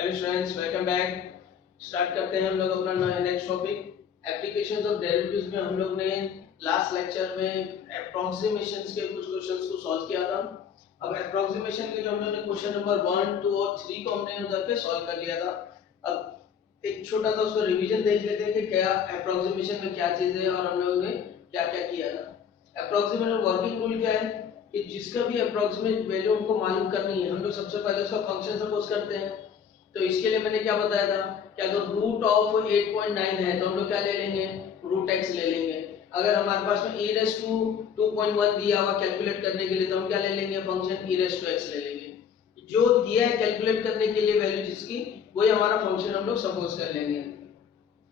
Hello students, welcome back. Start करते हैं हम लोग अपना next topic applications of derivatives में हम लोग ने लास्ट लेक्चर में अप्रोक्सीमेशंस के कुछ क्वेश्चंस को सॉल्व किया था। अब अप्रोक्सीमेशन के जो हम लोग ने क्वेश्चन नंबर 1, 2 और 3 को हमने उधर पे सॉल्व कर लिया था। अब एक छोटा सा उसका रिवीजन देख लेते हैं कि क्या अप्रोक्सीमेशन में क्या चीजें हैं और हम लोगों ने क्या क्या किया था। अप्रोक्सीमेशन वर्किंग रूल क्या है कि जिसका भी अप्रोक्सीमेट वैल्यू हमको मालूम करनी है, हम लोग सबसे पहले उसका फंक्शन सपोज करते हैं। तो इसके लिए मैंने क्या बताया था कि अगर रूट ऑफ 8.9 है तो हम लोग क्या ले लेंगे, रूट x ले लेंगे। अगर हमारे पास में e रेज़ टू 2.1 दिया हुआ कैलकुलेट करने के लिए तो हम क्या ले लेंगे, function e raise to x ले लेंगे। जो दिया है कैलकुलेट करने के लिए वैल्यू जिसकी, वही हमारा फंक्शन हम लोग सपोज कर लेंगे।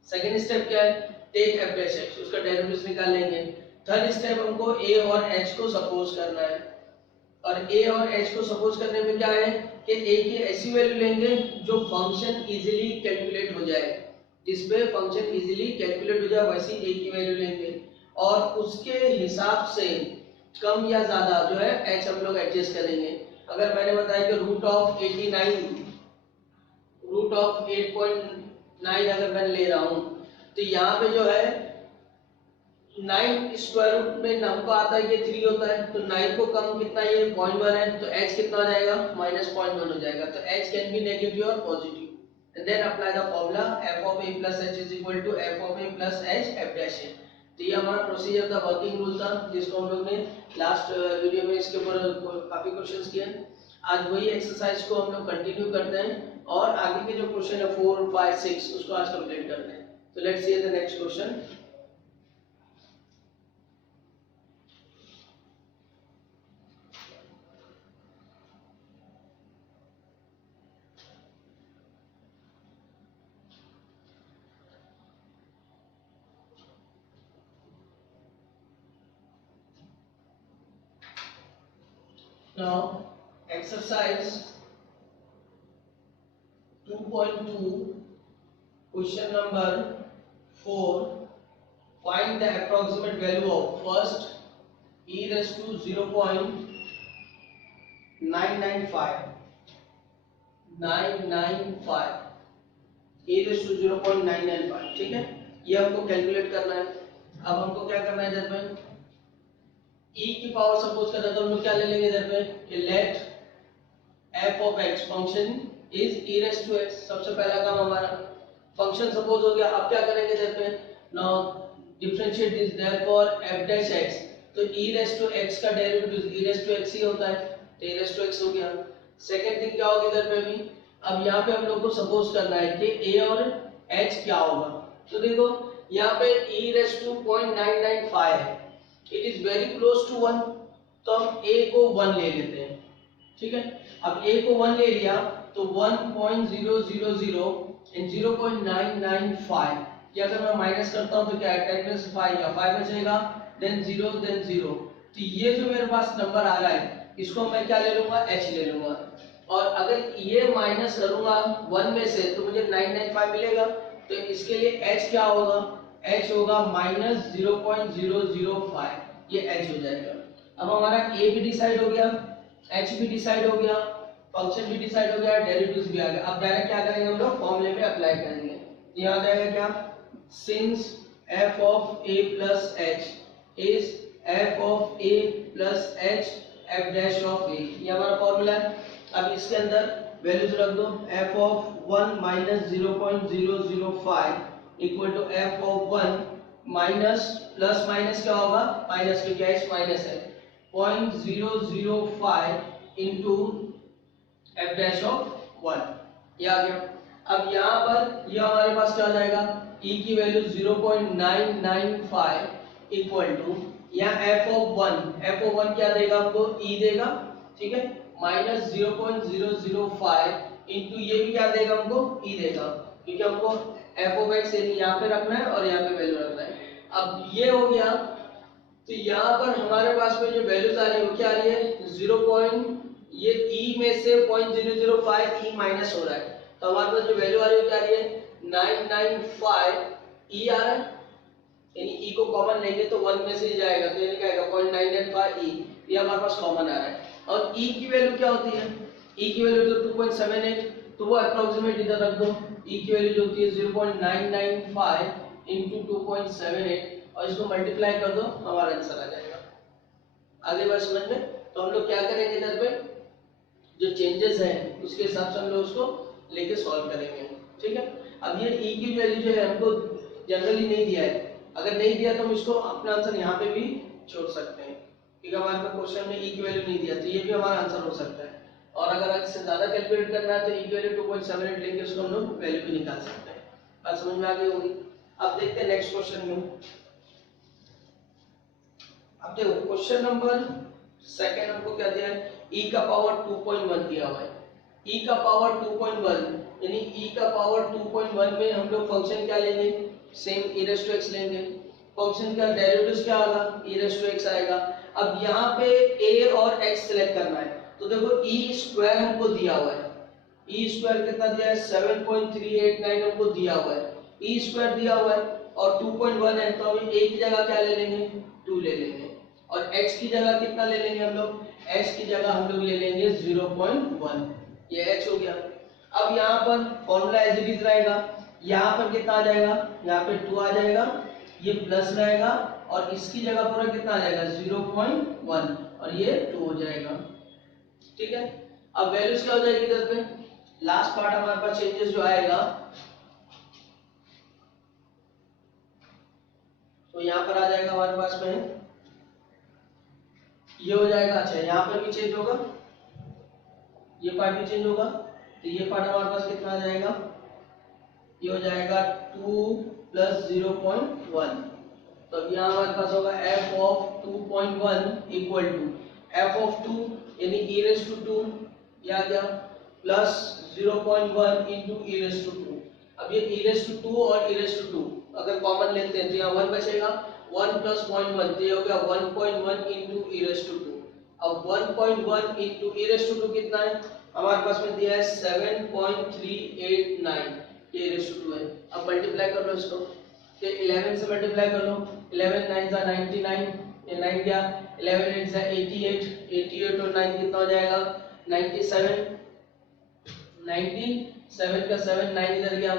सेकंड स्टेप क्या है, टेक f डैश x, उसका डेरिवेटिव निकाल लेंगे। थर्ड स्टेप हमको a और h को सपोज करना है, और a और h को सपोज करने में क्या है कि a की ऐसी वैल्यू लेंगे जो फंक्शन इजीली कैलकुलेट हो जाए, जिस पे फंक्शन इजीली कैलकुलेट हो जाए वैसी a की वैल्यू लेंगे, और उसके हिसाब से कम या ज्यादा जो है h हम लोग एडजस्ट करेंगे। अगर मैंने बताया कि रूट ऑफ 8.9 अगर मैं ले रहा हूं तो यहाँ पे जो है 9 स्क्वायर रूट में हमको आता है कि 3 होता है, तो 9 को कम कितना, ये 0.1 है, तो h कितना आ जाएगा, -0.1 हो जाएगा। तो h कैन बी नेगेटिव और positive. And then apply the formula f of a plus h is equal to f of a plus h f dash a। तो ये हमारा प्रोसीजर था, वर्किंग रूल था, जिसको हम लोग ने लास्ट वीडियो में इसके ऊपर काफी क्वेश्चंस किए। आज वही एक्सरसाइज को हम लोग कंटिन्यू करते हैं और आगे के जो क्वेश्चन है 4, 5, 6 उसको आज कंप्लीट करते हैं। तो let's see the next question. Now exercise 2.2 question number 4, find the approximate value of first e raised to 0.995 e raised to 0.995। ठीक है, ये हमको कैलकुलेट करना है। अब हमको क्या करना है, इधर में e की पावर सपोज करना है तो हम लोग क्या ले लेंगे इधर पे कि let f of x function is e raised to x। सबसे पहला काम हमारा फंक्शन सपोज हो गया। अब क्या करेंगे इधर पे, now differentiate this, therefore f dash x, तो e raised to x का derivative e raised to x ही होता है, तो e raised to x हो गया। सेकंड थिंग क्या होगी इधर पे भी, अब यहाँ पे हम लोग को सपोज करना है कि a और h क्या होगा। तो देखो यहाँ पे e raised to 0.995 है, it is very close to 1, तो हम a को 1 ले लेते हैं। ठीक है, अब a को 1 ले लिया तो 1.000 एंड 0.995, ये अगर मैं माइनस करता हूं तो क्या है, 10 में से 5 या 5 बचेगा, देन 0 देन 0। तो ये जो मेरे पास नंबर आ रहा है इसको मैं क्या ले लूंगा, h ले लूंगा, और अगर ये माइनस करूंगा 1 में से तो मुझे 995 मिलेगा। तो इसके लिए h क्या होगा, h होगा -0.005, ये h हो जाएगा। अब हमारा a भी डिसाइड हो गया, h भी डिसाइड हो गया, फंक्शन भी डिसाइड हो गया, डेरिवेटिव्स भी आ गया। अब डायरेक्ट क्या करेंगे, हम लोग फॉर्मूले में अप्लाई करेंगे। तो यहाँ जाएगा क्या, since f of a plus h is f of a plus h f dash of a, ये हमारा फॉर्मूला है। अब इसके अंदर वैल्यूज रख दो, f of 1 minus 0.005 equal to f of 1 minus, plus minus क्या होगा, माइनस, क्योंकि h माइनस है, 0.005 इंटू f डैश ऑफ 1, ये आ गया। अब यहाँ पर ये हमारे पास क्या आ जाएगा, e की वैल्यू 0.995 इक्वल टू यहाँ f of 1 क्या देगा हमको, e देगा, ठीक है, माइनस 0.005 इंटू ये भी क्या देगा हमको, e देगा, क्योंकि हमको f of x यहाँ पे रखना है और यहाँ पे वैल्यू रखना है। अब ये हो गया, तो यहाँ पर हमारे पास में जो वैल्यूज आ रही है वो क्या आ रही है, 0. ये e में से 0.005 e माइनस हो रहा है, तो हमारे पास जो वैल्यू आ रही है क्या आ रही है, 995 e आ रहा है, यानी e को कॉमन लेंगे तो 1 में से जाएगा, तो यानी क्या आएगा 0.995 e, ये हमारे पास कॉमन आ रहा है। और e की वैल्यू क्या होती है, e की वैल्यू तो 2.78, तो वो अप्रोक्सीमेट इधर रख दो, ई की वैल्यू जो होती है 0.995 इंटू 2.78 और इसको मल्टीप्लाई कर दो, हमारा आंसर आ जाएगा। आगे बात समझ में? तो हम लोग क्या करेंगे, इधर पे जो चेंजेस हैं उसके हिसाब से हम लोग उसको लेके सॉल्व करेंगे, ठीक है। अब ये ई की वैल्यू जो है हमको जनरली नहीं दिया है, अगर नहीं दिया तो हम इसको अपना आंसर यहाँ पे भी छोड़ सकते हैं, क्योंकि हमारे पास क्वेश्चन में ई की वैल्यू नहीं दिया, तो ये भी हमारा आंसर हो सकता है। और अगर इससे ज्यादा कैलकुलेट करना है तो ई की वैल्यू 2.78 लेके उसको हम लोग वैल्यू भी निकाल सकते हैं। बात समझ में आ गई होगी। अब देखते हैं नेक्स्ट क्वेश्चन में। अब देखो क्वेश्चन नंबर सेकंड हमको क्या दिया है, e का पावर 2.1 दिया हुआ है। e का पावर 2.1 यानी e का पावर 2.1 में हम लोग फंक्शन क्या लेंगे, same e raise to x लेंगे। फंक्शन का डेरिवेटिव क्या आएगा, e रेज़ टू x आएगा। अब यहाँ पे a और x सिलेक्ट करना है, तो देखो e स्क्वायर हमको दिया हुआ है, e स्क्वायर कितना दिया है 7.389 हमको दिया हुआ है, e स्क्वायर दिया हुआ है और 2.1 है, तो हम a की जगह क्या ले लेंगे 2 ले लेंगे और x की जगह कितना ले लेंगे हम लोग, x की जगह हम लोग ले लेंगे 0.1, ये x हो गया। अब यहाँ पर फॉर्मूला एज इट इज रहेगा, यहाँ पर कितना आ जाएगा, यहाँ पे 2 आ जाएगा, ये प्लस रहेगा और इसकी जगह पूरा कितना आ जाएगा 0.1 और ये 2 हो जाएगा, ठीक है। अब वैल्यूज क्या हो जाएगी इधर पे, लास्ट पार्ट हमारे पास चेंजेस जो आएगा तो यहाँ पर आ जाएगा हमारे पास में ये हो जाएगा। अच्छा यहाँ पर भी चेंज होगा, ये पार्ट भी चेंज होगा, तो ये पार्ट हमारे पास कितना आ जाएगा, ये हो जाएगा 2 प्लस 0.1। तो अब यहाँ हमारे पास होगा f of 2.1 equal to f of 2 यानी e रेज़ टू 2 ये आ गया plus 0.1 into e raise to 2। अब ये e रेज़ टू 2 और e रेज़ टू 2 अगर कॉमन लेते हैं तो यहाँ 1 बचेगा, 1 प्लस 0.1 तो ये हो गया 1.1 इंटू e रेज़ टू 2। अब 1.1 इंटू e रेज़ टू 2 कितना है, हमारे पास में दिया है 7.389, ये रेज़ टू 2 है। अब मल्टीप्लाई कर लो इसको, तो 11 से मल्टीप्लाई कर लो, 11 9 जा 99, ये 9 गया, 11 8 जा 88, 88 और 9 कितना हो जाएगा 97, 97 का 7 9 इधर गया,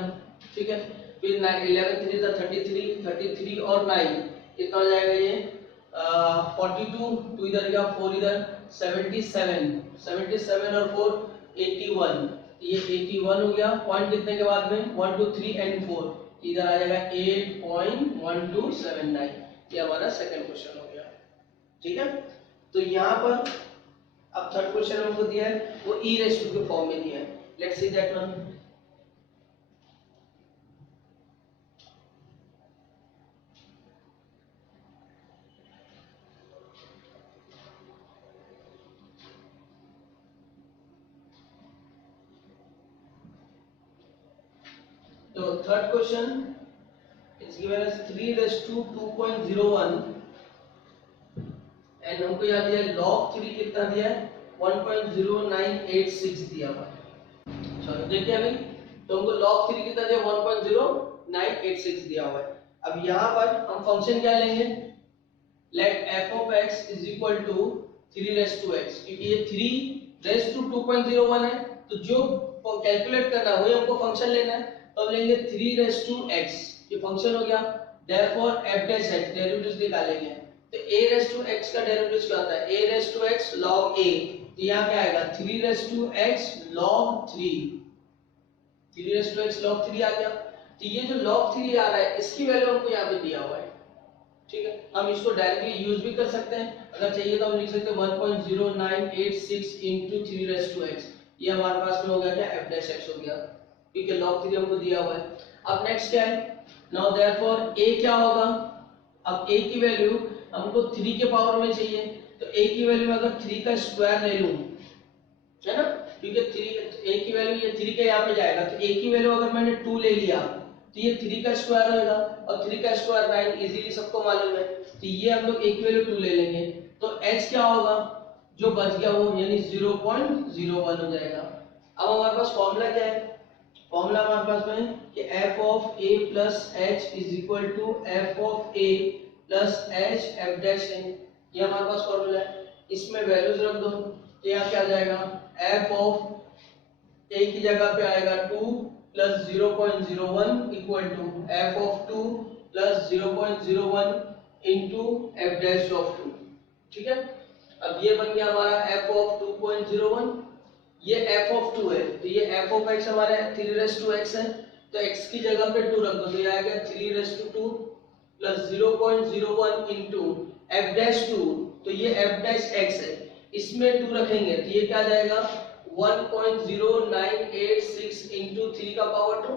ठीक है। फिर 11 3 जा 33, 33 और 9 कितना हो जाएगा ये 42, 2 इधर गया 4 इधर 77, 77 और 4 81, ये 81 हो गया। पॉइंट कितने के बाद में 1 2 3 एंड 4, इधर आ जाएगा 8.1279, ये हमारा सेकंड क्वेश्चन हो गया, ठीक है। तो यहाँ पर अब थर्ड क्वेश्चन हमको दिया है वो e रेज़ टू के फॉर्म में दिया है, लेट्स सी दैट वन। तो third question is given as 3 raised to 2.01 and हमको यहाँ दिया है log 3 कितना दिया है 1.0986 दिया हुआ है। चलो देखिए अभी, तो हमको log 3 कितना दिया 1.0986 दिया हुआ है। अब यहाँ पर हम फंक्शन क्या लेंगे, let f of x is equal to 3 raised to x, क्योंकि ये 3 raised to 2.01 है, तो जो कैलकुलेट करना है वही हमको फंक्शन लेना है, तो हम लेंगे 3 raised to x, ये फंक्शन हो गया। therefore f dash x derivative निकालेंगे, तो a raised to x का डेरिवेटिव क्या होता है a raised to x log a, तो यहाँ क्या आएगा 3 raised to x log 3, 3 raised to x log 3 आ गया। तो ये जो log 3 आ रहा है इसकी वैल्यू हमको यहाँ पे दिया हुआ है, ठीक है। हम इसको डायरेक्टली यूज भी कर सकते हैं, अगर चाहिए तो हम लिख सकते हैं 1.0986 into 3 raised to x, ये हमारे पास में हो गया क्या f dash x हो गया, ठीक है। log 3 हमको दिया हुआ है। अब नेक्स्ट क्या है, नाउ देयरफॉर a क्या होगा, अब a की वैल्यू हमको 3 के पावर में चाहिए, तो a की वैल्यू अगर 3 का स्क्वायर ले लूं, है ना, क्योंकि 3 a की वैल्यू ये 3 के यहाँ पे जाएगा, तो a की वैल्यू अगर मैंने 2 ले लिया तो ये 3 का स्क्वायर होगा और 3 का स्क्वायर 9 इजीली सबको मालूम है, तो ये हम लोग a की वैल्यू 2 ले लेंगे, तो h क्या होगा जो बच गया वो यानी 0.01 हो जाएगा। अब हमारे पास फॉर्मूला क्या है, फॉर्मूला हमारे पास में कि f of a plus h is equal to f of a plus h f dash n, ये हमारे पास फॉर्मूला है। इसमें वैल्यूज रख दो, तो यहाँ क्या आ जाएगा f ऑफ a की जगह पे आएगा 2 plus 0.01 equal to f of 2 plus 0.01 into f dash of 2। ठीक है, अब ये बन गया हमारा f ऑफ 2.01, ये f ऑफ 2 है तो ये f ऑफ x हमारा 3 रेस टू x है, तो x की जगह पे 2 रख दो तो ये आ गया 3 raise to 2 plus 0.01 into f dash 2, तो ये f डैश x है, इसमें 2 रखेंगे तो ये क्या जाएगा 1.0986 इंटू 3 का पावर 2।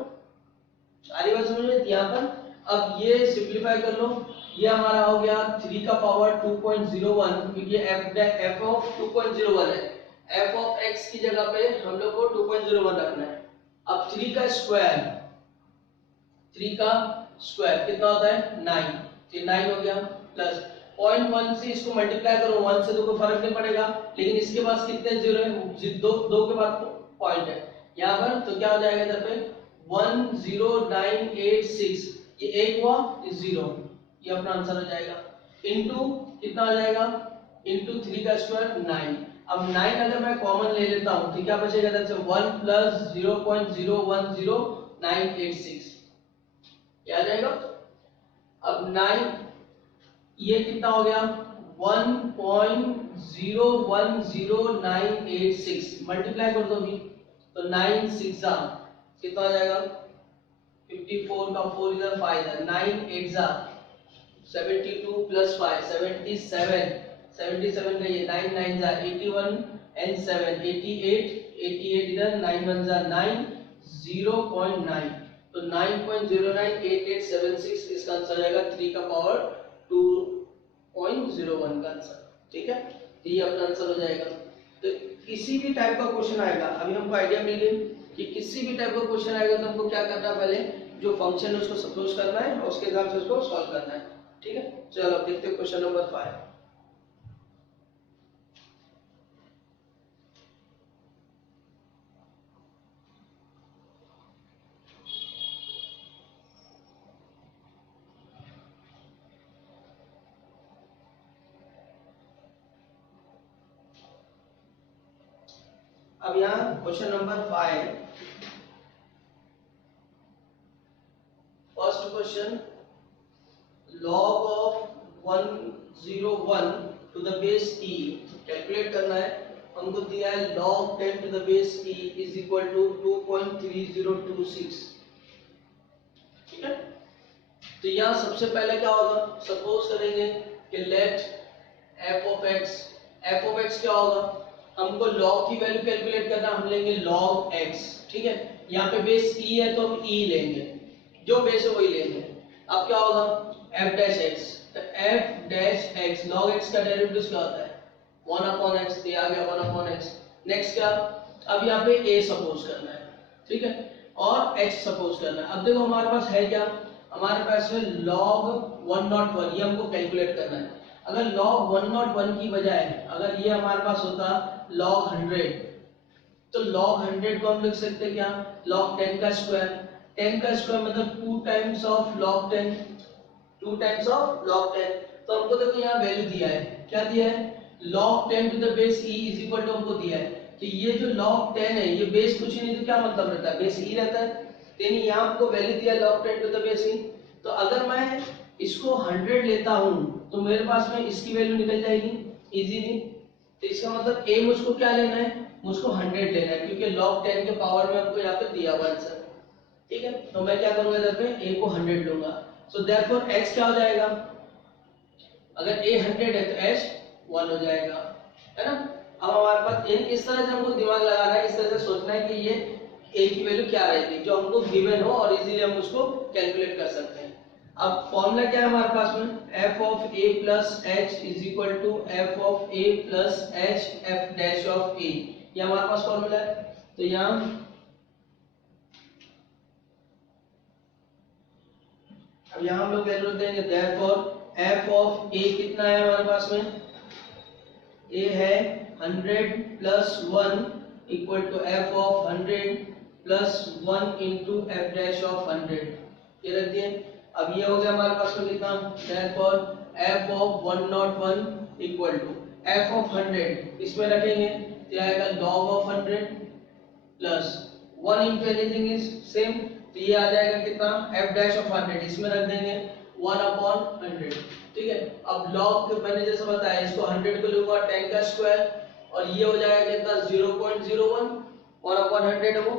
आ रही बात समझ में? यहाँ पर अब ये सिंप्लीफाई कर लो, ये हमारा हो गया 3 का पावर 2.01 क्योंकि f ऑफ 2.01 है, f ऑफ x की जगह पे हम लोग को 2.01 रखना है। अब 3 का स्क्वायर कितना होता है 9, तो 9 हो गया प्लस 0.1 से इसको मल्टीप्लाई करो 1 से तो कोई फर्क नहीं पड़ेगा, लेकिन इसके पास कितने जीरो है, दो के बाद पॉइंट है यहाँ पर, तो क्या हो जाएगा इधर पे 10986, ये एक हुआ ये 0, ये अपना आंसर हो जाएगा। इनटू कितना हो जाएगा, इनटू 3 का स्क्वायर 9। अब 9 अगर मैं कॉमन ले लेता हूं तो क्या बचेगा इधर से 1 प्लस 0.010986, क्या आ जाएगा। अब 9 ये कितना हो गया 1.010986, मल्टीप्लाई कर दो भी तो 9 6 कितना हो जाएगा 54 का 4 इधर 5 इधर 9 8 72 प्लस 5 77 का ये 9 9 81 and 7 88 इधर 9 1 9 0.9, तो 9.098876 इसका आंसर आएगा 3 का पावर 2.01 का आंसर। ठीक है, तो ये अपना आंसर हो जाएगा। तो किसी भी टाइप का क्वेश्चन आएगा, अभी हमको आइडिया मिल गई कि किसी भी टाइप का क्वेश्चन आएगा तो हमको क्या करना है, पहले जो फंक्शन है उसको सपोज करना है और उसके हिसाब से उसको सॉल्व करना है। ठीक है, चलो अब देखते हैं क्वेश्चन नंबर 5। अब यहाँ question number 5, first question, log of 101 to the base e calculate करना है। हमको दिया है log 10 to the base e is equal to 2.3026। ठीक है, तो यहाँ सबसे पहले क्या होगा, सपोज करेंगे कि लेट f ऑफ x क्या होगा, हमको log की वैल्यू कैलकुलेट करना, हम लेंगे log x। ठीक है, यहाँ पे बेस e है तो हम e लेंगे, जो बेस है वही लेंगे। अब क्या होगा f डैश x, तो f dash x log x का डेरिवेटिव क्या होता है 1 अपॉन x, ये आ गया 1 अपॉन x। नेक्स्ट क्या, अब यहाँ पे a सपोज करना है, ठीक है, और h सपोज करना है। अब देखो हमारे पास है क्या, हमारे पास में log 101, ये हमको कैलकुलेट करना है। अगर log 101 की बजाय अगर ये हमारे पास होता log 100, तो log 100 को हम लिख सकते हैं क्या log 10 का स्क्वायर, 10 का स्क्वायर मतलब 2 times of log 10, 2 times of log 10। तो हमको देखो यहाँ वैल्यू दिया है, क्या दिया है log 10 to the base e is equal to, हमको दिया है कि ये जो log 10 है ये बेस कुछ नहीं तो क्या मतलब रहता है बेस e रहता है, यानी यहाँ हमको वैल्यू दिया log 10 to the base e। तो अगर मैं इसको 100 लेता हूँ तो मेरे पास में इसकी वैल्यू निकल जाएगी इजीली। तो इसका मतलब a मुझको क्या लेना है, मुझको 100 लेना है क्योंकि log 10 के पावर में हमको यहाँ पे दिया हुआ आंसर। ठीक है, तो मैं क्या करूंगा इधर पे a को 100 लूंगा, सो देयरफॉर h क्या हो जाएगा, अगर a 100 है तो h 1 हो जाएगा, है ना। अब हमारे पास इस तरह से हमको दिमाग लगाना है, इस तरह से सोचना है कि ये a की वैल्यू क्या रहेगी जो हमको गिवन हो और इजीली हम उसको कैलकुलेट कर सकते हैं। अब फॉर्मूला क्या है हमारे पास में, f of a plus h is equal to f of a plus h f dash of a, ये हमारे पास फॉर्मूला है। तो यहाँ अब यहाँ हम लोग वैल्यू देंगे, देयरफॉर f ऑफ a कितना है हमारे पास में, a है 100 plus 1 equal to f of 100 plus 1 into f dash of 100, ये रख दिए। अब ये हो गया हमारे पास में कितना, therefore f of 101 equal to f of 100 इसमें रखेंगे तो आएगा log of 100 plus 1 into anything is same, तो ये आ जाएगा कितना f डैश ऑफ 100, इसमें रख देंगे 1/100। ठीक है, अब log मैंने जैसे बताया इसको 100 को लूंगा 10 का स्क्वायर और ये हो जाएगा कितना 0.01, 1/100 है वो।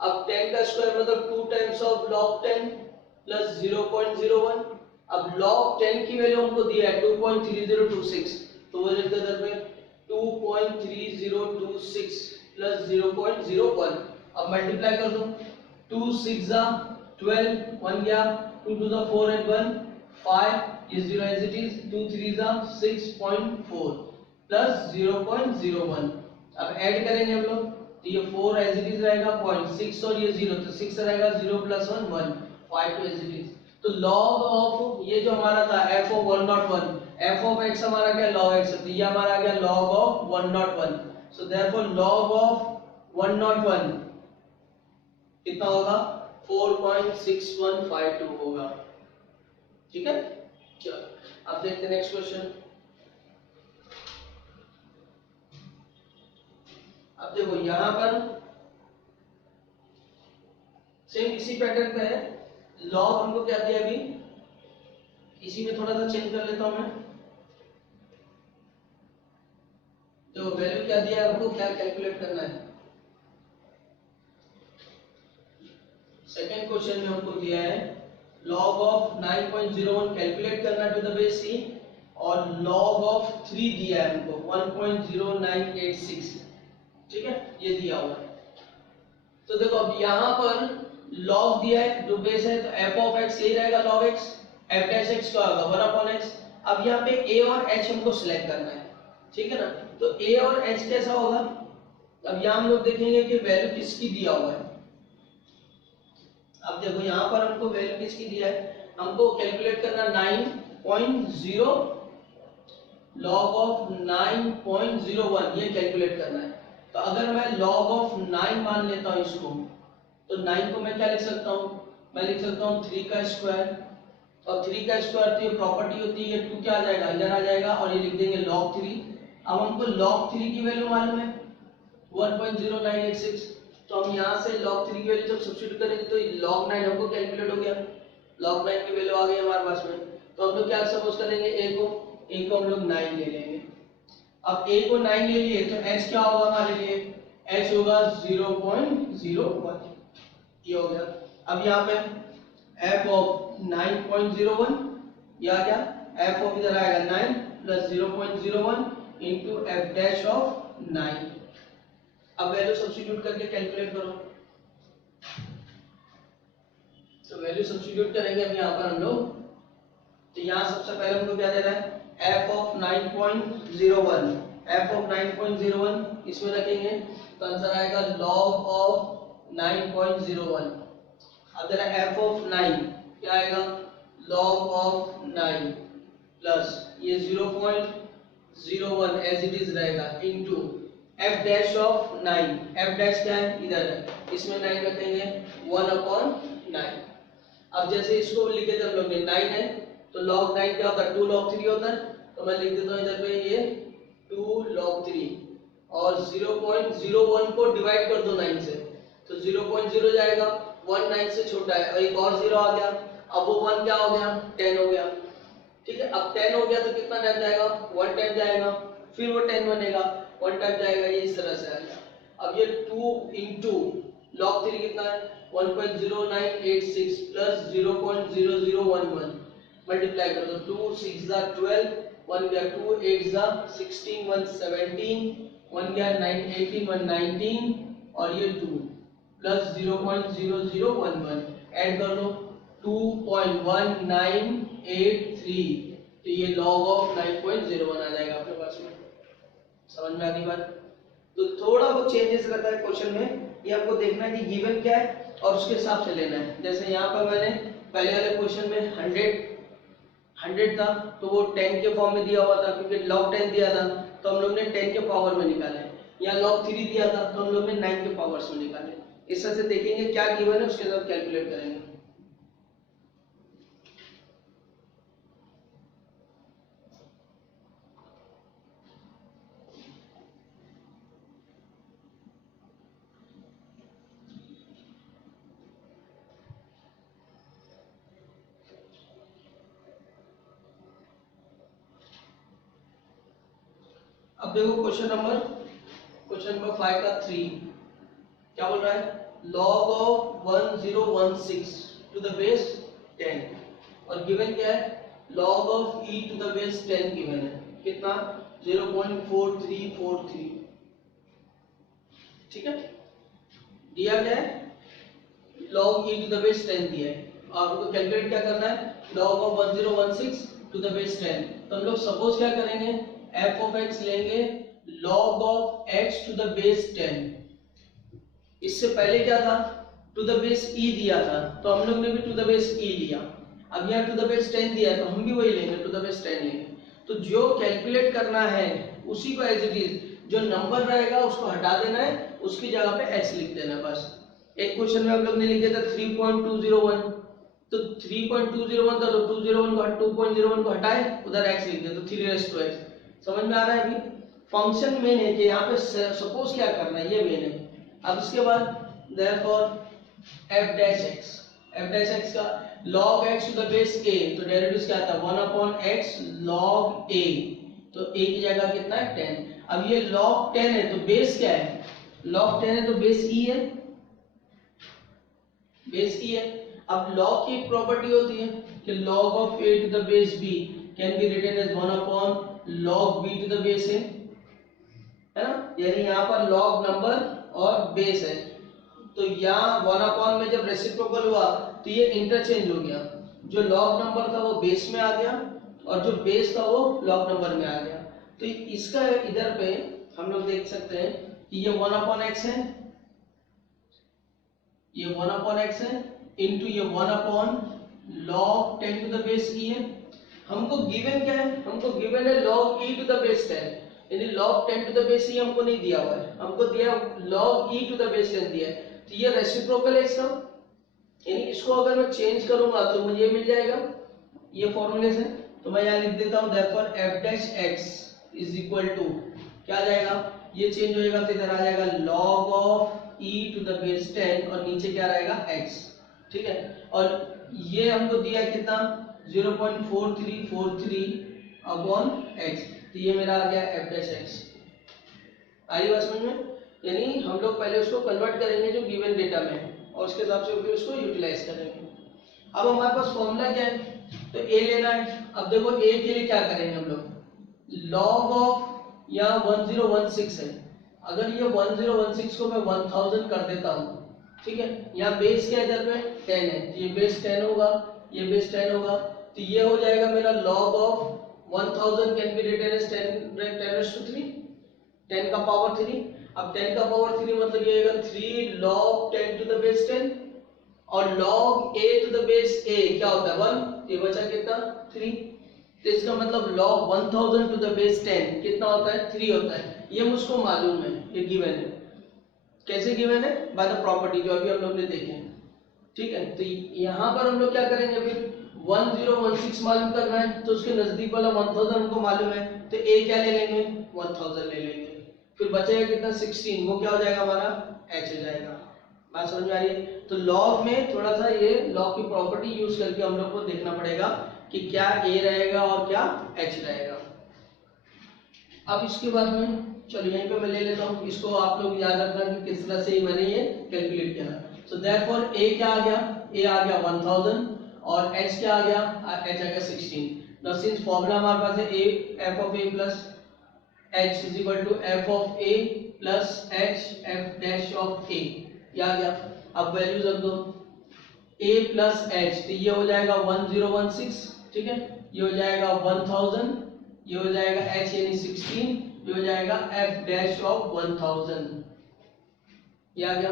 अब 10 का स्क्वायर मतलब 2 टाइम्स ऑफ log 10 प्लस 0.01। अब log 10 की वैल्यू हमको दिया है 2.3026, तो वो लिख दो इधर पे 2.3026 प्लस 0.01। अब मल्टीप्लाई कर दो, 2 6 12, 1 गया, 2 2 4 and 1 5, ये 0 as it is, 2 3 6.4 प्लस 0.01। अब ऐड करेंगे हम लोग, तो ये 4 as it is रहेगा 0.6 और ये 0, तो 6 रहेगा 0 plus 1 1, 5 as it is। तो log ऑफ ये जो हमारा था f of 101, f of x हमारा क्या log x, तो ये हमारा आ गया log of 101। So therefore log of 101 कितना होगा 4.6152 होगा। ठीक है, चलो अब देखते हैं नेक्स्ट क्वेश्चन। अब देखो यहां पर सेम इसी पैटर्न पे है, लॉग हमको क्या दिया अभी, इसी में थोड़ा सा चेंज कर लेता हूं मैं। तो वैल्यू क्या दिया है हमको, क्या कैलकुलेट करना है। सेकंड क्वेश्चन में हमको दिया है log ऑफ 9.01 कैलकुलेट करना टू द बेस c और log ऑफ 3 दिया है हमको 1.0986। ठीक है, ये दिया हुआ है। तो देखो अब यहां पर log दिया है जो बेस है, तो f ऑफ x यही रहेगा log x, f dash x का होगा 1/x। अब यहाँ पे a और h हमको सिलेक्ट करना है, ठीक है ना। तो a और h कैसा होगा, अब यहाँ हम लोग देखेंगे कि वैल्यू किसकी दिया हुआ है। अब देखो यहाँ पर हमको वैल्यू किसकी दिया है, हमको कैलकुलेट करना 9.0 log ऑफ 9.01 ये कैलकुलेट करना है। तो अगर मैं log ऑफ 9 मान लेता हूँ इसको, तो 9 को मैं क्या लिख सकता हूँ, मैं लिख सकता हूँ 3 का स्क्वायर, और 3 का स्क्वायर तो ये प्रॉपर्टी होती है, 2 क्या आ जाएगा इधर आ जाएगा और ये लिख देंगे log 3। अब हमको log 3 की वैल्यू मालूम है 1.0986, तो हम यहाँ से log 3 की वैल्यू जब सब्स्टिट्यूट करेंगे तो log 9 हमको कैलकुलेट हो गया, log 9 की वैल्यू आ गई हमारे पास में। तो हम लोग क्या सपोज करेंगे, a को हम लोग 9 ले लेंगे। अब a को 9 ले लिए तो h क्या होगा हमारे लिए, h होगा 0.01, ये हो गया। अब यहाँ पे f ऑफ 9.01 ये आ गया, f ऑफ इधर आएगा 9 plus 0.01 into f dash of 9। अब वैल्यू सब्स्टिट्यूट करके कैलकुलेट करो, तो वैल्यू सब्स्टिट्यूट करेंगे अब यहाँ पर हम लोग। तो यहाँ सबसे पहले हमको क्या देना है, f ऑफ 9.01, f ऑफ 9.01 इसमें रखेंगे तो आंसर आएगा log ऑफ 9.01। अब देना f ऑफ 9 क्या आएगा, log ऑफ 9 प्लस ये 0.01 एज इट इज रहेगा into f dash of 9, f dash क्या है इधर है, इसमें 9 रखेंगे 1/9। अब जैसे इसको लिखे थे हम लोग ने 9 है तो log 9 क्या होता है 2 log 3 होता है, तो मैं लिख देता हूँ इधर पे ये 2 log 3 और 0.01 को डिवाइड कर दो 9 से, तो 0.0 जाएगा, 1 9 से छोटा है और एक और 0 आ गया, अब वो 1 क्या हो गया 10 हो गया। ठीक है, अब 10 हो गया तो कितना टाइम जाएगा, 1 टाइम जाएगा, फिर वो 10 बनेगा, 1 टाइम जाएगा, ये इस तरह से आ गया। अब ये 2 इंटू log 3 कितना है 1.0986 प्लस 0.0011 मल्टीप्लाई कर दो, 2 6 12, 1 गया 2 8 16, 1 17, 1 गया 9 18, 1 19 और ये 2 प्लस 0.0011 ऐड कर लो 2.1983, तो ये log ऑफ 9.01 आ जाएगा अपने पास में। समझ में आ गई बात। तो थोड़ा बहुत चेंजेस रहता है क्वेश्चन में, ये आपको देखना है कि गिवन क्या है और उसके हिसाब से लेना है। जैसे यहाँ पर मैंने पहले वाले क्वेश्चन में 100 था तो वो 10 के फॉर्म में दिया हुआ था, क्योंकि log 10 दिया था तो हम लोग ने 10 के पावर में निकाले, या log 3 दिया था तो हम लोग ने 9 के पावर्स में निकाले। इस तरह से देखेंगे क्या गिवन है उसके साथ कैलकुलेट करेंगे। देखो क्वेश्चन नंबर 5 का 3 क्या बोल रहा है, log of 1016 to the base 10 और गिवन क्या है, log of e to the base 10 given है, कितना 0.4343, ठीक है, दिया क्या है, log e to the base 10 दिया है, आपको कैलकुलेट क्या करना है, log of 1016 to the base 10, तो हम लोग सपोज क्या करेंगे, f of x लेंगे log of x to the base 10, इससे पहले क्या था, टू द बेस e दिया था, तो हम लोग ने भी टू द बेस e लिया, अब यहाँ टू द बेस 10 दिया है तो हम भी वही लेंगे, टू द बेस 10 लेंगे, तो जो कैलकुलेट करना है उसी को एज इट इज, जो नंबर रहेगा उसको हटा देना है, उसकी जगह पे x लिख देना है बस। एक क्वेश्चन में हम लोग ने लिखा था 3.201, तो 3.201 था तो 201 को 2.01 को हटाए, उधर x लिख दे तो 3x, समझ में आ रहा है। अभी फंक्शन मेन है कि यहाँ पे सपोज क्या करना है, ये मेन है। अब इसके बाद therefore f dash x का log x to the base a, तो डेरिवेटिव क्या था 1 upon x log a, तो a की जगह कितना है 10। अब ये log 10 है तो बेस क्या है, log 10 है तो बेस e है, बेस e है। अब log की एक प्रॉपर्टी होती है कि log of a to the base b can be written as 1 upon log b to the base a, है ना, यानी यहाँ पर log नंबर और बेस है, तो यहाँ 1 अपॉन में जब रेसिप्रोकल हुआ तो ये इंटरचेंज हो गया, जो लॉग नंबर था वो बेस में आ गया और जो बेस था वो लॉग नंबर में आ गया। तो इसका इधर पे हम लोग देख सकते हैं कि ये 1 अपॉन एक्स है, ये 1 अपॉन एक्स है इंटू ये 1 upon log 10 to the base e है। हमको गिवन क्या है, हमको गिवन है log e to the base 10, यानी log 10 to the base e हमको नहीं दिया हुआ है, हमको दिया log e to the base 10 दिया है, तो ये रेसिप्रोकल है इसका, यानी इसको अगर मैं चेंज करूंगा तो मुझे ये मिल जाएगा, ये फॉर्मूले से, तो मैं यहाँ लिख देता हूँ therefore f dash x is equal to क्या आ जाएगा, ये चेंज होएगा तो इधर आ जाएगा log of e to the base 10 और नीचे क्या रहेगा x, ठीक है, और ये हमको दिया कितना 0.4343 अपॉन x, तो ये मेरा आ गया f dash x। आई बात समझ में, यानी हम लोग पहले उसको कन्वर्ट करेंगे जो गिवन डेटा में है और उसके हिसाब से फिर उसको यूटिलाइज करेंगे। अब हमारे पास फॉर्मूला क्या है, तो a लेना है। अब देखो a के लिए क्या करेंगे हम लोग, log ऑफ यहाँ 1016 है, अगर ये 1016 को मैं 1000 कर देता हूँ, ठीक है, यहाँ बेस क्या इधर पे 10 है, तो ये बेस 10 होगा, ये बेस 10 होगा, तो ये हो जाएगा मेरा log of 1000 can be written as 10 raised to 3, 10 का पावर 3। अब 10 का पावर 3 मतलब ये आएगा 3 log 10 to the base 10 और log a to the base a क्या होता है 1, ये बचा कितना 3, तो इसका मतलब log 1000 to the base 10 कितना होता है 3 होता है, ये मुझको मालूम है, ये गिवन है। कैसे गिवन है, बाय द प्रॉपर्टी जो अभी हम लोग ने देखे, ठीक है। तो यहाँ पर हम लोग क्या करेंगे, फिर 1016 मालूम करना है तो उसके नजदीक वाला 1000 हमको मालूम है, तो a क्या ले लेंगे 1000 ले लेंगे, फिर बचेगा कितना 16, वो क्या हो जाएगा हमारा h हो जाएगा। बात समझ में आ रही है। तो लॉग में थोड़ा सा ये लॉग की प्रॉपर्टी यूज करके हम लोग को देखना पड़ेगा कि क्या a रहेगा और क्या h रहेगा। अब इसके बाद में चलो यहीं पे मैं ले लेता हूँ, इसको आप लोग याद रखना कि किस तरह से मैंने ये कैलकुलेट किया। सो देयरफॉर a क्या आ गया, a आ गया 1000 और h क्या आ गया, h आ गया 16। नाउ सिंस फार्मूला हमारे पास है a f of a plus h is equal to f of a plus h f dash of a, ये आ गया। अब वैल्यूज रख दो, a plus h, तो ये हो जाएगा 1016, ठीक है, ये हो जाएगा 1000, ये हो जाएगा h यानी 16, ये हो जाएगा f dash of 1000, ये आ गया।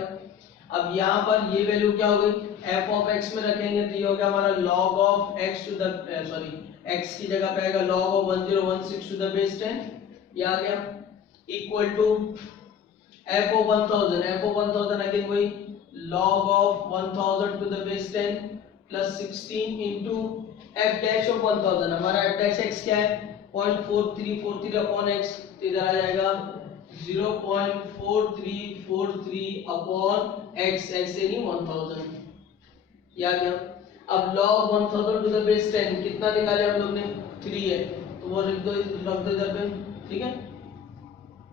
अब यहाँ पर ये वैल्यू क्या हो गई, f of x में रखेंगे तो ये हो गया हमारा log of x to the x की जगह पे आएगा log of 1016 to the base 10, ये आ गया, equal to f of 1000 again वही log of 1000 to the base 10 plus 16 into f dash of 1000, हमारा f dash x क्या है 0.4343 अपॉन x, तो इधर आ जाएगा 0.4343 अपॉन x, x यानी 1000, ये आ गया। अब log 1000 to the base 10 कितना निकाले हम लोग ने 3 है, तो वो रख दो इधर पे, ठीक है।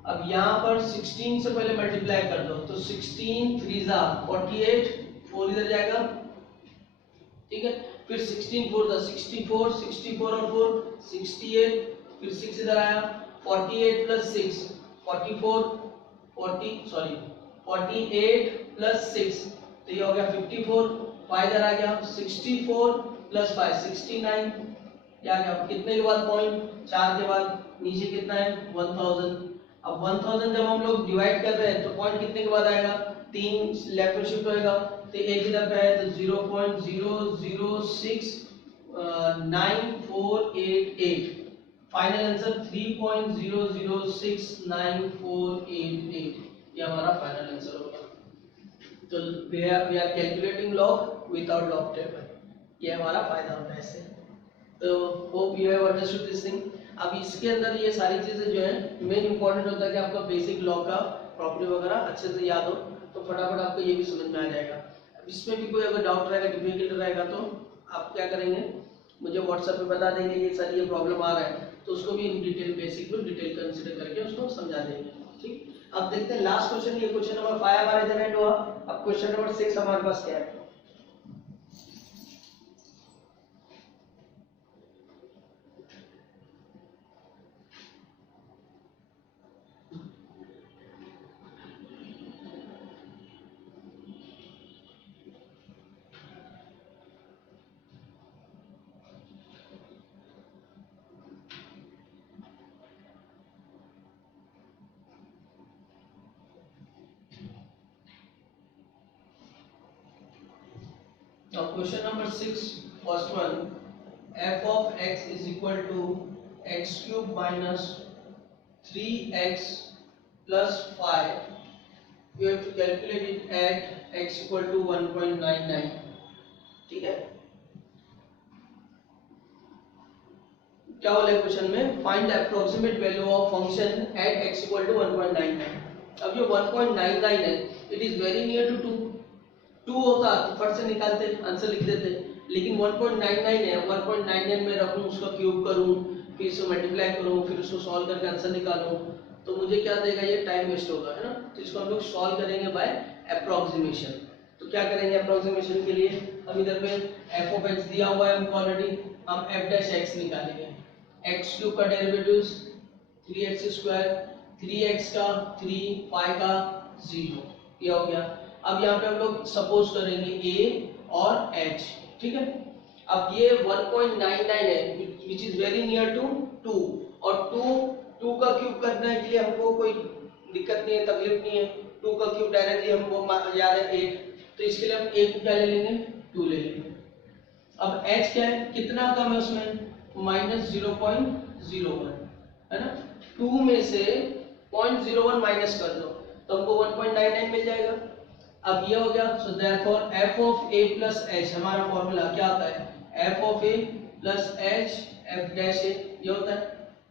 अब यहाँ पर 16 से पहले मल्टीप्लाई कर दो, तो 16 3 जा 48, 4 इधर जाएगा, ठीक है। फिर 16 4 जा 64, 64 और 4 68, फिर 6 इधर आया, 48 प्लस 6 44, 48 प्लस 6, तो ये हो गया 54, 5 इधर आ गया, 64 प्लस 5 69, ये आ गया। कितने के बाद पॉइंट, 4 के बाद, नीचे कितना है 1000। अब 1000 जब हम लोग डिवाइड कर रहे हैं तो पॉइंट कितने के बाद आएगा, 3 लेफ्ट में शिफ्ट होएगा, तो एक इधर पे है तो 0.0069488, फाइनल आंसर 3.0069488, ये हमारा फाइनल आंसर होगा। तो we are calculating log without log table, ये हमारा फायदा होता है इससे। तो hope you have understood this thing. अब इसके अंदर ये सारी चीजें जो है मेन इंपॉर्टेंट होता है कि आपका बेसिक लॉ का प्रॉपर्टी वगैरह अच्छे से याद हो, तो फटाफट आपको ये भी समझ में आ जाएगा। अब इसमें भी कोई अगर डाउट रहेगा, डिफिकल्ट रहेगा, तो आप क्या करेंगे, मुझे व्हाट्सएप पे बता देंगे ये सर ये प्रॉब्लम आ रहा है, तो उसको भी इन डिटेल बेसिक में डिटेल कंसीडर करके उसको समझा देंगे, ठीक। अब देखते हैं लास्ट क्वेश्चन, ये क्वेश्चन नंबर 5 हमारे जनरेट हुआ। अब क्वेश्चन नंबर 6 हमारे पास क्या है। Now question number 6, first one, f of x is equal to x cube minus 3x plus 5. You have to calculate it at x equal to 1.99, ठीक है। क्या बोले क्वेश्चन में, find the approximate value of function at x equal to 1.99। अब ये 1.99 है, it is very near to 2। 2 होता तो फट से निकालते, आंसर लिख देते, लेकिन 1.99 है, 1.99 में रखूं, उसका क्यूब करूं, फिर इसको मल्टीप्लाई करूं, फिर उसको सॉल्व करके आंसर निकालूं, तो मुझे क्या देगा, ये टाइम वेस्ट होगा, है ना। तो इसको हम लोग सॉल्व करेंगे बाय अप्रोक्सीमेशन। तो क्या करेंगे अप्रोक्सीमेशन के लिए, हम इधर पे f ऑफ x दिया हुआ है हमको ऑलरेडी, हम f डैश x निकालेंगे। x क्यूब का डेरिवेटिव 3x स्क्वायर, 3x का 3, 5 का 0, ये हो गया। अब यहाँ पे हम लोग सपोज करेंगे a और h, ठीक है। अब ये 1.99 है which is very near to 2, और 2 का क्यूब करने के लिए हमको कोई दिक्कत नहीं है, तकलीफ नहीं है। 2 का क्यूब डायरेक्टली हमको याद है 8, तो इसके लिए हम a को क्या ले लेंगे, 2 ले लेंगे। अब h क्या है, कितना कम है उसमें, -0.01, है ना। 2 में से 0.01 माइनस कर दो तो हमको 1.99 मिल जाएगा। अब ये हो गया, so therefore f of a plus h, हमारा फॉर्मूला क्या होता है, f of a plus h f dash a, ये होता है।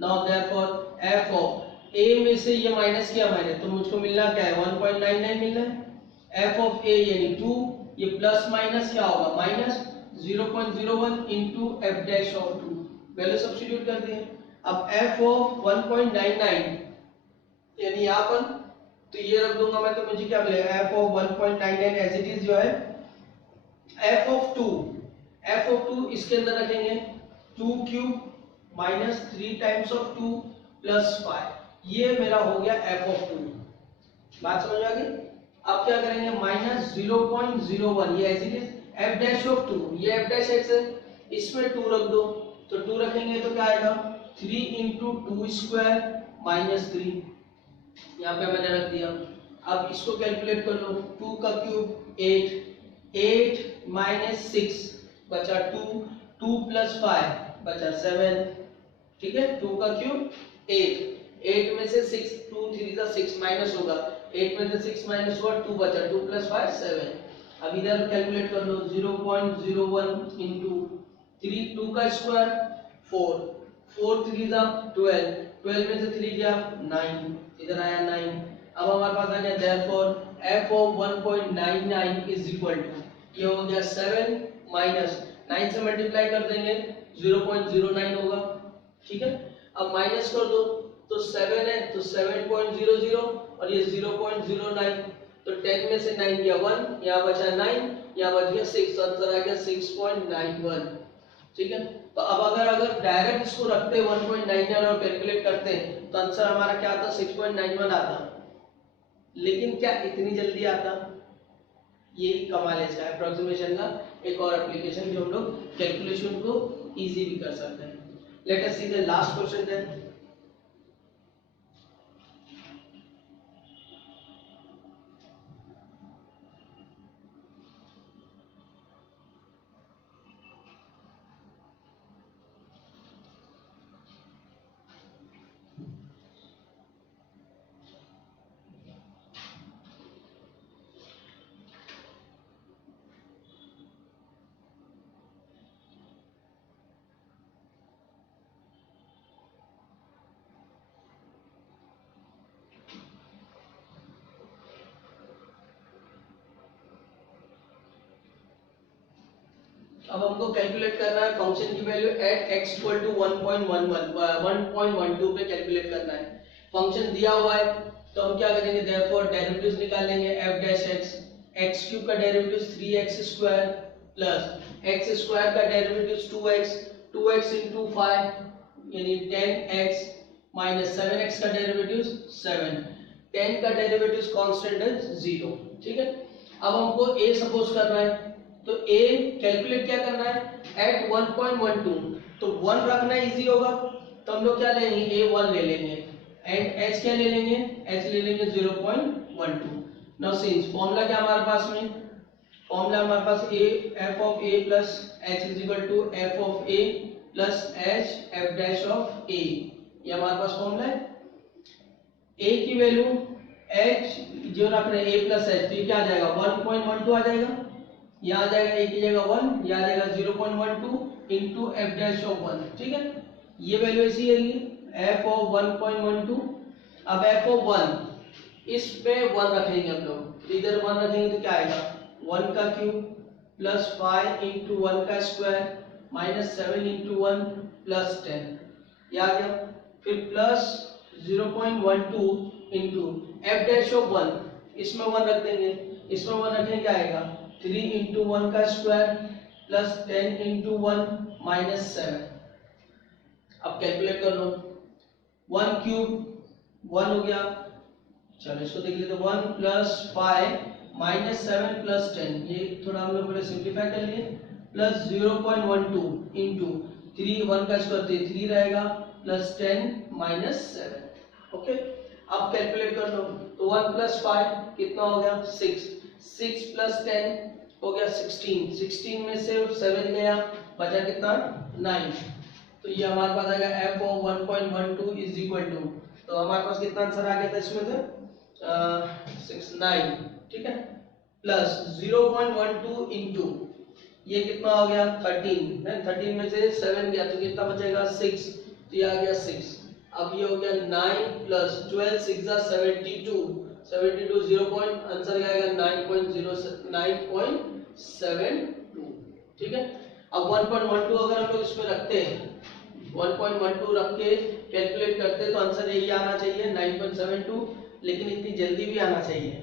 Now therefore f of a में से ये माइनस किया मैंने, तो मुझको मिलना क्या है, 1.99 मिलना है। f ऑफ a यानी 2, ये प्लस माइनस क्या होगा, minus 0.01 into f dash of 2, value substitute कर दिए। अब f ऑफ 1.99 यानी यहाँ पर, तो ये रख दूंगा मैं, तो मुझे क्या मिलेगा, f of 1.99 as it is जो है f ऑफ 2 इसके अंदर रखेंगे 2 cube minus 3 times of 2 plus 5, ये मेरा हो गया f ऑफ 2। बात समझ आ गई। अब क्या करेंगे, माइनस 0.01, ये as it is f dash of 2, ये f डैश x है, इसमें 2 रख दो, तो 2 रखेंगे तो क्या आएगा, 3 इंटू 2 स्क्वायर माइनस 3, यहाँ पे मैंने रख दिया। अब इसको कैलकुलेट कर लो, 2 का क्यूब 8 माइनस 6 बचा 2, 2 प्लस 5 बचा 7, ठीक है। 2 का क्यूब 8 में से 6, 2 3 का 6 माइनस होगा, 8 में से 6 माइनस हुआ 2 बचा, 2 प्लस 5 7। अब इधर कैलकुलेट कर लो, 0.01 इंटू 3, 2 का स्क्वायर 4, 4 3 का 12, 12 में से 3 गया 9, इधर आया 9। अब हमारे पास आ गया therefore f of 1.99 is equal to, ये हो गया 7 माइनस 9 से मल्टीप्लाई कर देंगे 0.09 होगा, ठीक है। अब माइनस कर दो, तो 7 है तो 7.00 और ये 0.09, तो 10 में से 9 गया 1, यहाँ बचा 9, यहाँ बच गया 6, तो आंसर आ गया 6.91। ठीक है, तो अब अगर डायरेक्ट इसको रखते 1.99 और कैलकुलेट करते तो आंसर हमारा क्या आता, 6.91 आता। लेकिन क्या इतनी जल्दी आता? यही कमाल है इसका अप्रोक्सीमेशन का एक और एप्लीकेशन जो हम लोग कैलकुलेशन को इजी भी कर सकते हैं। Let us see the last question then. अब हमको कैलकुलेट करना है फंक्शन की value at x equal to 1.12 पे कैलकुलेट करना है। फंक्शन दिया हुआ है तो हम क्या करेंगे, देयरफॉर डेरिवेटिव्स निकालेंगे f dash x, x cube का derivative 3x square plus x square का डेरिवेटिव 2x, 2x इनटू 5 यानी 10x माइनस 7x का डेरिवेटिव 7, 10 का डेरिवेटिव कांस्टेंट है 0। ठीक है, अब हमको a सपोज करना है तो a कैलकुलेट क्या करना है एट 1.12, तो 1 रखना इजी होगा तो हम लोग क्या लेंगे a 1 ले लेंगे एंड h क्या ले लेंगे, h ले लेंगे 0.12। नाउ सिंस फॉर्मूला क्या हमारे पास में, फॉर्मूला हमारे पास a f of a plus h is equal to f of a plus h f dash of a, ये हमारे पास फॉर्मूला है। a की वैल्यू h जो रख रहे हैं a प्लस h, तो ये क्या आ जाएगा 1.12 आ जाएगा, यहाँ आ जाएगा a की जगह 1, यहाँ आ जाएगा 0.12 इनटू f डैश ऑफ 1। ठीक है, ये वैल्यू ऐसी रहेगी f ऑफ 1.12। अब f ऑफ 1 इस पे 1 रखेंगे हम लोग, तो इधर 1 रखेंगे तो क्या आएगा 1 का क्यूब प्लस 5 इंटू 1 का स्क्वायर माइनस 7 इंटू 1 प्लस 10, ये आ गया। फिर plus 0.12 into f dash of 1, इसमें 1 रख देंगे, इसमें 1 रखेंगे क्या आएगा 3 इंटू 1 का स्क्वायर प्लस 10 इंटू 1 माइनस 7। अब कैलकुलेट कर लो, 1 क्यूब 1 हो गया, चलो इसको देख लेते 1 प्लस 5 माइनस 7 प्लस 10, ये थोड़ा हम लोग पहले सिंप्लीफाई कर लिए, प्लस 0.12 इंटू 3 1 का स्क्वायर 3 रहेगा प्लस 10 माइनस 7। ओके, अब कैलकुलेट कर लो, तो 1 प्लस 5 कितना हो गया 6, 6 प्लस 10 हो गया 16, 16 में से 7 गया बचा कितना 9, तो ये हमारे पास आ गया f of 1.12 is equal to, तो हमारे पास कितना आंसर आ गया था इसमें से 9। ठीक है, प्लस 0.12 इंटू ये कितना हो गया 13 है, 13 में से 7 गया तो कितना बचेगा 6, तो ये आ गया 6। अब ये हो गया 9 प्लस 12 6 72, 72 0 पॉइंट आंसर क्या आएगा 9.72। ठीक है, अब 1.12 अगर हम लोग इसमें रखते हैं, 1.12 रख के कैलकुलेट करते तो आंसर यही आना चाहिए 9.72, लेकिन इतनी जल्दी भी आना चाहिए।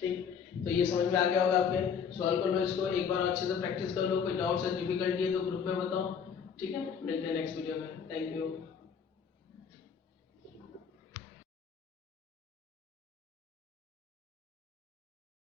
ठीक, तो ये समझ में आ गया होगा आपके, सॉल्व कर लो इसको एक बार अच्छे से प्रैक्टिस कर लो, कोई डाउट्स या डिफिकल्टी है तो ग्रुप में बताओ। ठीक है, मिलते हैं नेक्स्ट वीडियो में, थैंक यू।